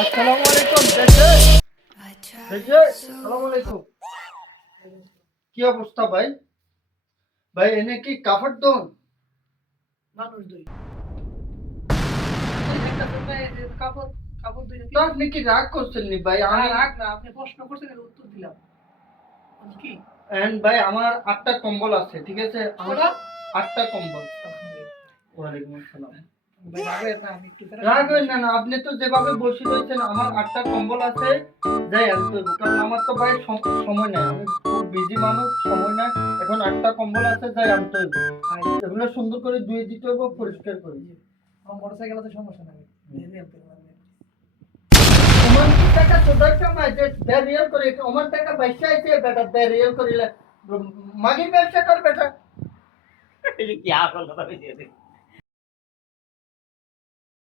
আসসালামু আলাইকুম দেখে দেখে আসসালামু আলাইকুম। কি অবস্থা ভাই? ভাই এনে কি কাপড় দন? মানুষ দুই একটা জন্য এই যে কাপড় কাপড় দুই তো আপনি কি রাগ করছেন নি ভাই? আমি রাখ না, আপনি প্রশ্ন করছেন এর উত্তর দিলাম। কি ভাই আমার 8টা কম্বল আছে, ঠিক আছে? আমার কটা? 8টা কম্বল। ওয়ালাইকুম আসসালাম। ভাই রাগের না, আমি একটু রাগ হইন না, আপনি তো যেভাবে বসে রয়েছেন, আমার 8টা কম্বল আছে, যাই আনতে হবে। কারণ আমার তো ভাই সময় নাই, আমি খুব বিজি মানুষ, সময় নাই। এখন 8টা কম্বল আছে, যাই আনতে হবে। এগুলো সুন্দর করে ধুয়ে দিতে হবে, পরিষ্কার করে। আমার মোটরসাইকেল আছে, সমস্যা নাই, ধীরে আনতে পারবেন। তোমার কি টাকা চোদার সময় যে দেড় করে আমার টাকা পয়সা আইছে বেটা, দেড় করিলে মাগির ব্যবসা কর বেটা। ये क्या बोल रहा है?